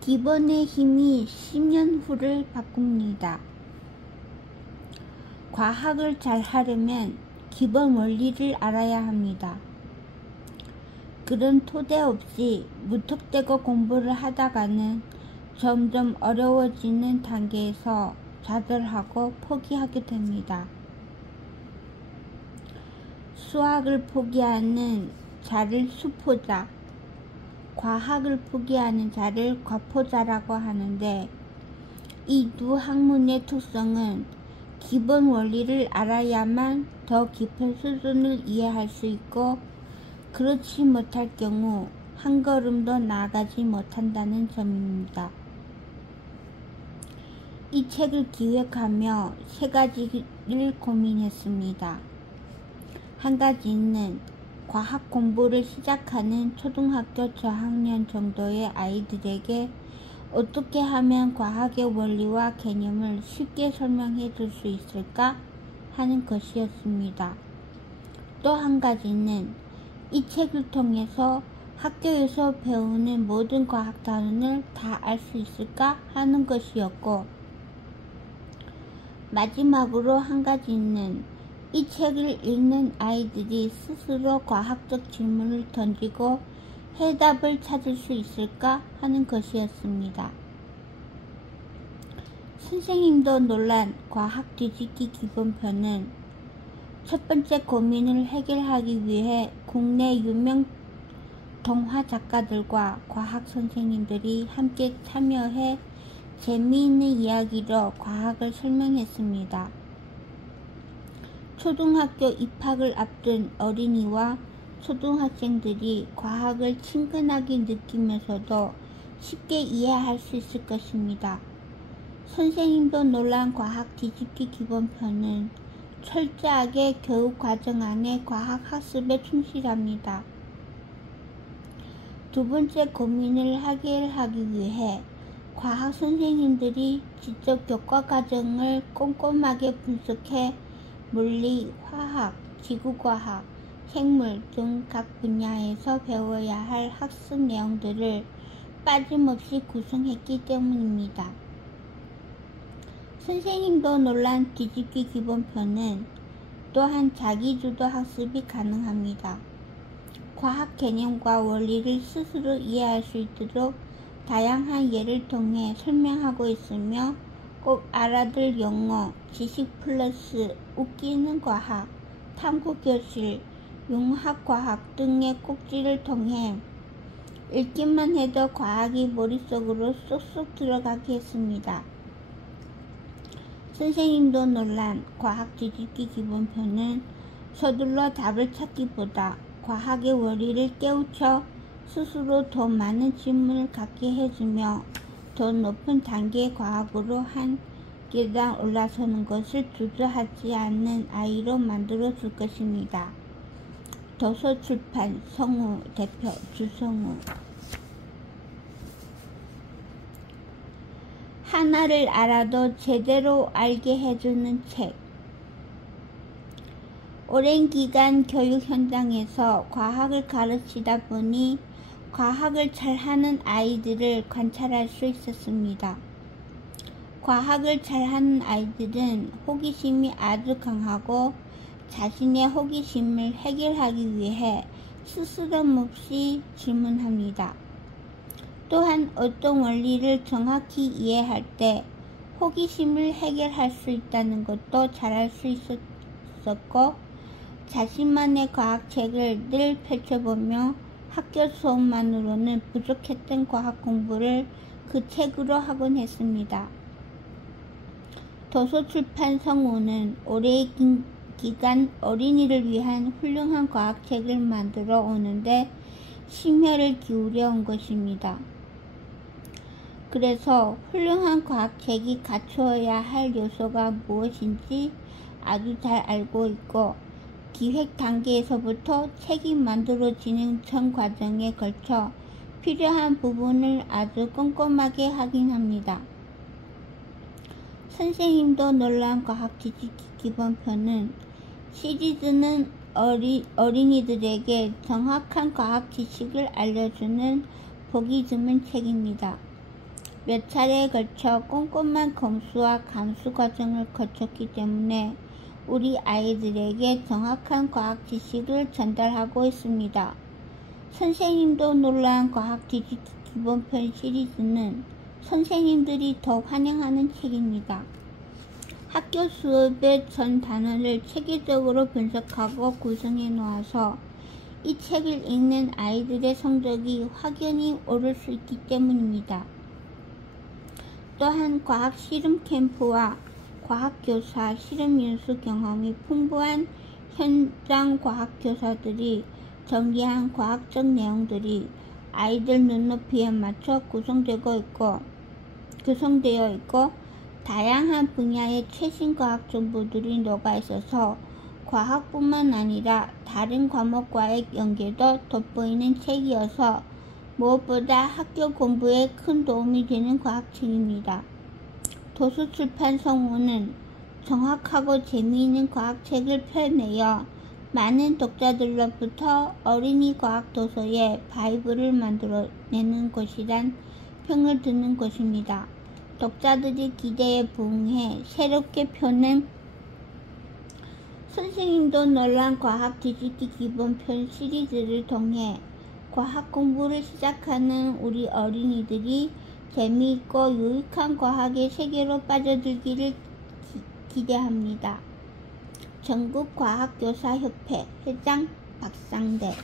기본의 힘이 10년 후를 바꿉니다. 과학을 잘 하려면 기본 원리를 알아야 합니다. 그런 토대 없이 무턱대고 공부를 하다가는 점점 어려워지는 단계에서 좌절하고 포기하게 됩니다. 수학을 포기하는 자를 수포자, 과학을 포기하는 자를 과포자라고 하는데, 이 두 학문의 특성은 기본 원리를 알아야만 더 깊은 수준을 이해할 수 있고, 그렇지 못할 경우 한 걸음도 나아가지 못한다는 점입니다. 이 책을 기획하며 세 가지를 고민했습니다. 한 가지는 과학 공부를 시작하는 초등학교 저학년 정도의 아이들에게 어떻게 하면 과학의 원리와 개념을 쉽게 설명해 줄 수 있을까 하는 것이었습니다. 또 한 가지는 이 책을 통해서 학교에서 배우는 모든 과학 단원을 다 알 수 있을까 하는 것이었고, 마지막으로 한 가지는 이 책을 읽는 아이들이 스스로 과학적 질문을 던지고 해답을 찾을 수 있을까 하는 것이었습니다. 선생님도 놀란 과학 뒤집기 기본편은 첫 번째 고민을 해결하기 위해 국내 유명 동화 작가들과 과학 선생님들이 함께 참여해 재미있는 이야기로 과학을 설명했습니다. 초등학교 입학을 앞둔 어린이와 초등학생들이 과학을 친근하게 느끼면서도 쉽게 이해할 수 있을 것입니다. 선생님도 놀란 과학 뒤집기 기본편은 철저하게 교육 과정 안에 과학 학습에 충실합니다. 두 번째 고민을 해결하기 위해 과학 선생님들이 직접 교과 과정을 꼼꼼하게 분석해 물리, 화학, 지구과학, 생물 등 각 분야에서 배워야 할 학습 내용들을 빠짐없이 구성했기 때문입니다. 선생님도 놀란 뒤집기 기본편은 또한 자기주도 학습이 가능합니다. 과학 개념과 원리를 스스로 이해할 수 있도록 다양한 예를 통해 설명하고 있으며, 꼭 알아들 용어, 지식 플러스 웃기는 과학, 탐구교실, 융합과학 등의 꼭지를 통해 읽기만 해도 과학이 머릿속으로 쏙쏙 들어가게 했습니다. 선생님도 놀란 과학 뒤집기 기본편은 서둘러 답을 찾기보다 과학의 원리를 깨우쳐 스스로 더 많은 질문을 갖게 해주며 더 높은 단계의 과학으로 한 계단 올라서는 것을 주저하지 않는 아이로 만들어 줄 것입니다. 도서출판 성우 대표 주성우. 하나를 알아도 제대로 알게 해주는 책. 오랜 기간 교육 현장에서 과학을 가르치다 보니 과학을 잘하는 아이들을 관찰할 수 있었습니다. 과학을 잘하는 아이들은 호기심이 아주 강하고 자신의 호기심을 해결하기 위해 스스럼 없이 질문합니다. 또한 어떤 원리를 정확히 이해할 때 호기심을 해결할 수 있다는 것도 잘 알 수 있었고, 자신만의 과학책을 늘 펼쳐보며 학교 수업만으로는 부족했던 과학 공부를 그 책으로 하곤 했습니다. 도서출판 성우는 오랜 기간 어린이를 위한 훌륭한 과학책을 만들어 오는데 심혈을 기울여 온 것입니다. 그래서 훌륭한 과학책이 갖추어야 할 요소가 무엇인지 아주 잘 알고 있고, 기획 단계에서부터 책이 만들어지는 전 과정에 걸쳐 필요한 부분을 아주 꼼꼼하게 확인합니다. 선생님도 놀란 과학 뒤집기 기본편은 시리즈는 어린이들에게 정확한 과학 지식을 알려주는 보기 드문 책입니다. 몇 차례에 걸쳐 꼼꼼한 검수와 감수 과정을 거쳤기 때문에 우리 아이들에게 정확한 과학 지식을 전달하고 있습니다. 선생님도 놀란 과학 뒤집기 기본편 시리즈는 선생님들이 더 환영하는 책입니다. 학교 수업의 전 단원을 체계적으로 분석하고 구성해 놓아서 이 책을 읽는 아이들의 성적이 확연히 오를 수 있기 때문입니다. 또한 과학 실험 캠프와 과학교사 실험 연수 경험이 풍부한 현장 과학교사들이 전개한 과학적 내용들이 아이들 눈높이에 맞춰 구성되어 있고 다양한 분야의 최신 과학 정보들이 녹아 있어서 과학뿐만 아니라 다른 과목과의 연계도 돋보이는 책이어서 무엇보다 학교 공부에 큰 도움이 되는 과학책입니다. 도서출판성우는 정확하고 재미있는 과학책을 펼내어 많은 독자들로부터 어린이 과학 도서의 바이블을 만들어내는 것이란 평을 듣는 것입니다. 독자들의 기대에 부응해 새롭게 펴낸 선생님도 놀란 과학 뒤집기 기본편 시리즈를 통해 과학 공부를 시작하는 우리 어린이들이 재미있고 유익한 과학의 세계로 빠져들기를 기대합니다. 전국과학교사협회 회장 박상대